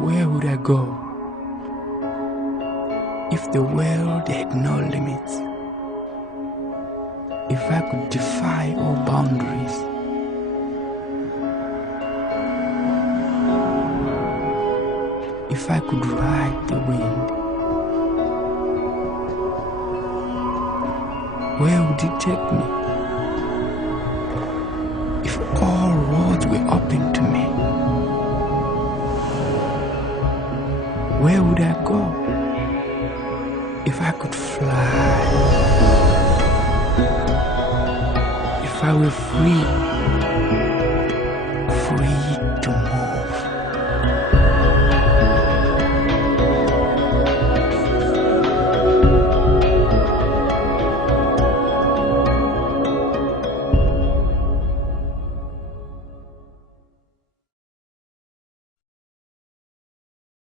Where would I go if the world had no limits? If I could defy all boundaries? If I could ride the wind, where would it take me? If all roads were open to me, where would I go? If I could fly, if I were free